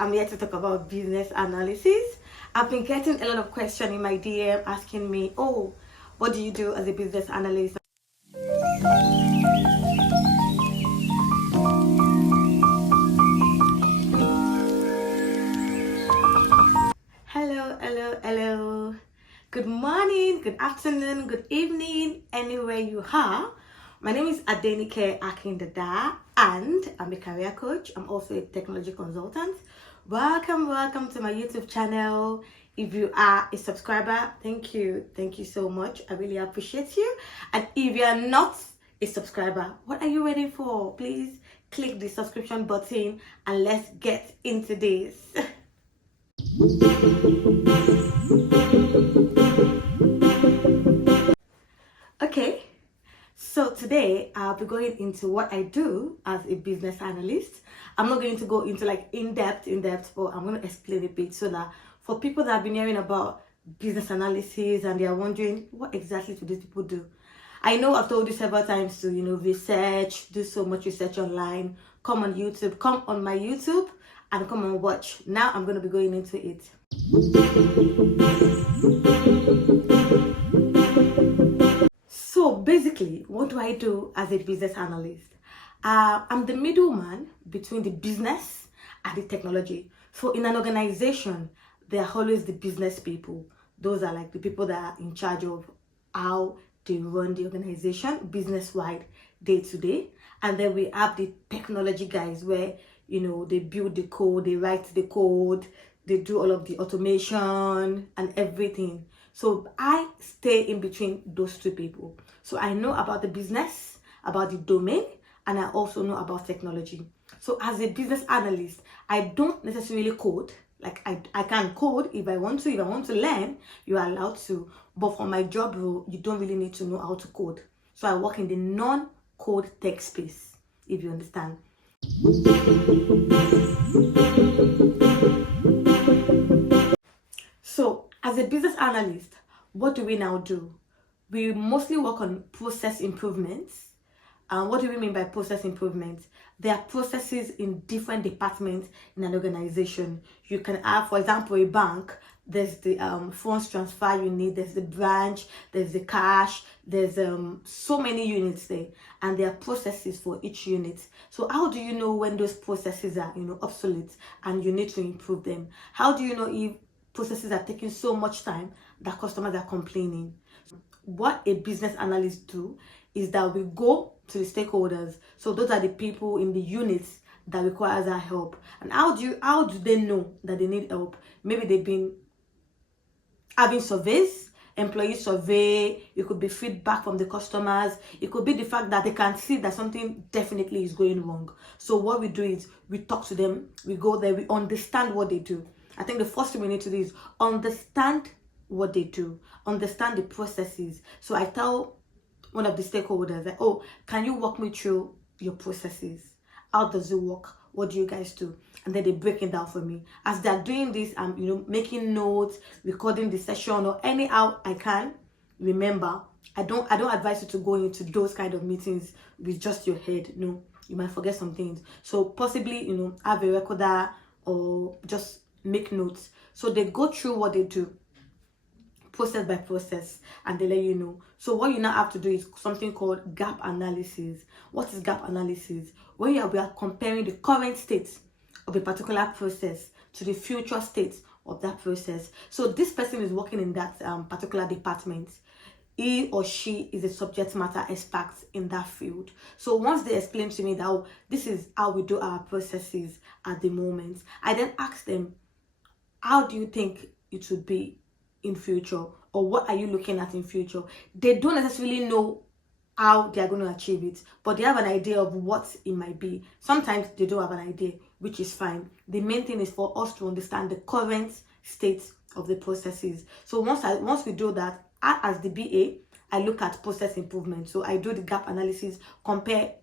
I'm here to talk about business analysis. I've been getting a lot of questions in my DM asking me, oh, what do you do as a business analyst? Hello. Good morning, good afternoon, good evening, anywhere you are. My name is Akin-Dada and I'm a career coach. I'm also a technology consultant. Welcome to my YouTube channel. If you are a subscriber, thank you so much. I really appreciate you. And if you are not a subscriber, what are you waiting for? Please click the subscription button and let's get into this. Okay, so today I'll be going into what I do as a business analyst. I'm not going to go into like in-depth, but I'm going to explain a bit so that for people that have been hearing about business analysis and they are wondering what exactly do these people do. I know I've told you several times to, research, do so much research online, come on YouTube, come on my YouTube and come and watch. Now I'm going to be going into it. So basically, what do I do as a business analyst? I'm the middleman between the business and the technology. So in an organization, there are always the business people. Those are like the people that are in charge of how they run the organization business-wide, day to day. And then we have the technology guys where, they build the code, they write the code, they do all of the automation and everything. So I stay in between those two people. So I know about the business, about the domain, and I also know about technology. So as a business analyst, I don't necessarily code. Like I can code if I want to. If I want to learn, you are allowed to. But for my job role, you don't really need to know how to code. So I work in the non-code tech space, if you understand. So as a business analyst, what do we now do? We mostly work on process improvements. What do we mean by process improvements? There are processes in different departments in an organization. You can have, for example, a bank. There's the funds transfer unit, there's the branch, there's the cash, there's so many units there, and there are processes for each unit. So how do you know when those processes are obsolete and you need to improve them? How do you know if processes are taking so much time that customers are complaining? What a business analyst do is that we go to the stakeholders. So those are the people in the units that requires our help. And how do they know that they need help? Maybe they've been having surveys, employee survey, it could be feedback from the customers, it could be the fact that they can see that something definitely is going wrong. So what we do is we talk to them, we go there, we understand what they do. I think the first thing we need to do is understand what they do, understand the processes. So I tell one of the stakeholders that, oh, can you walk me through your processes? How does it work? What do you guys do? And then they break it down for me. As they're doing this, I'm making notes, recording the session, or anyhow I can. Remember, I don't advise you to go into those kind of meetings with just your head. No, you might forget some things. So possibly, have a recorder or just make notes. So they go through what they do, process by process, and they let you know. So what you now have to do is something called gap analysis. What is gap analysis? When we are comparing the current state of a particular process to the future state of that process. So this person is working in that particular department. He or she is a subject matter expert in that field. So once they explain to me that, oh, this is how we do our processes at the moment, I then ask them, how do you think it would be in future, or what are you looking at in future? They don't necessarily know how they are going to achieve it, but they have an idea of what it might be. Sometimes they don't have an idea, which is fine. The main thing is for us to understand the current state of the processes. So once we do that, as the BA, I look at process improvement. So I do the gap analysis, compare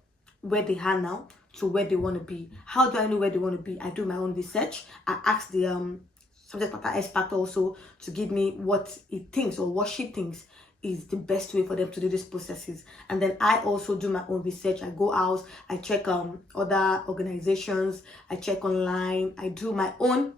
where they are now to where they want to be. How do I know where they want to be? I do my own research. I ask the subject matter expert also to give me what he thinks or what she thinks is the best way for them to do these processes. And then I also do my own research. I go out, I check other organizations, I check online, I do my own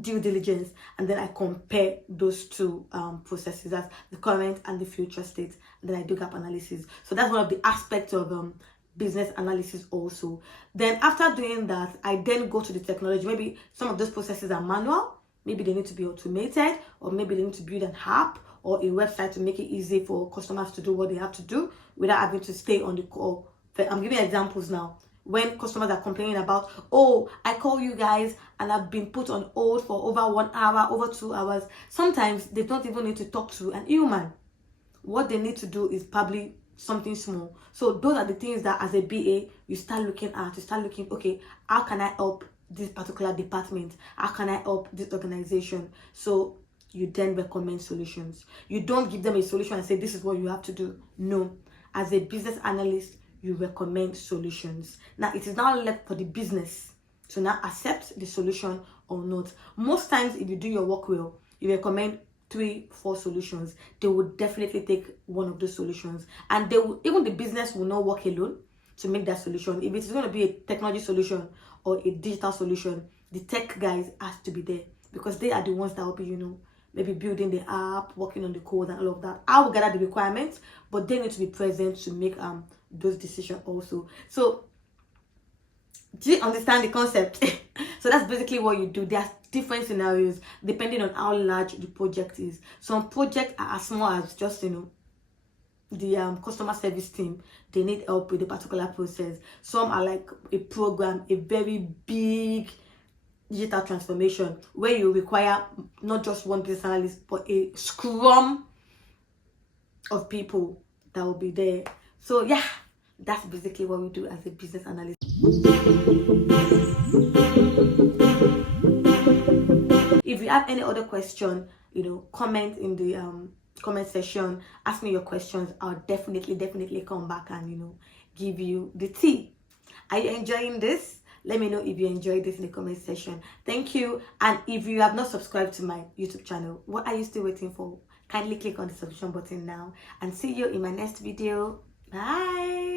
due diligence, and then I compare those two processes, as the current and the future state, and then I do gap analysis. So that's one of the aspects of business analysis also. Then after doing that, I then go to the technology. Maybe some of those processes are manual, maybe they need to be automated, or maybe they need to build an app or a website to make it easy for customers to do what they have to do without having to stay on the call. I'm giving examples now. When customers are complaining about, oh, I call you guys and I've been put on hold for over 1 hour, over 2 hours. Sometimes they don't even need to talk to an human. What they need to do is probably something small. So those are the things that as a BA, you start looking at. You start looking, okay, how can I help this particular department? How can I help this organization? So you then recommend solutions. You don't give them a solution and say, this is what you have to do. No. As a business analyst, you recommend solutions. Now, it is now left for the business to now accept the solution or not. Most times, if you do your work well, you recommend 3-4 solutions. They will definitely take one of those solutions. And they will, even the business will not work alone to make that solution. If it's going to be a technology solution or a digital solution, the tech guys has to be there, because they are the ones that will be, maybe building the app, working on the code and all of that. I will gather the requirements, but they need to be present to make those decisions also. So do you understand the concept? So that's basically what you do. There are different scenarios depending on how large the project is. Some projects are as small as just the customer service team. They need help with a particular process. Some are like a program, a very big digital transformation, where you require not just one business analyst but a scrum of people that will be there. So yeah, that's basically what we do as a business analyst. If you have any other question, comment in the comment section. Ask me your questions. I'll definitely come back and give you the tea. Are you enjoying this? Let me know if you enjoyed this in the comment section. Thank you. And if you have not subscribed to my YouTube channel, what are you still waiting for? Kindly click on the subscription button now, and see you in my next video. Bye.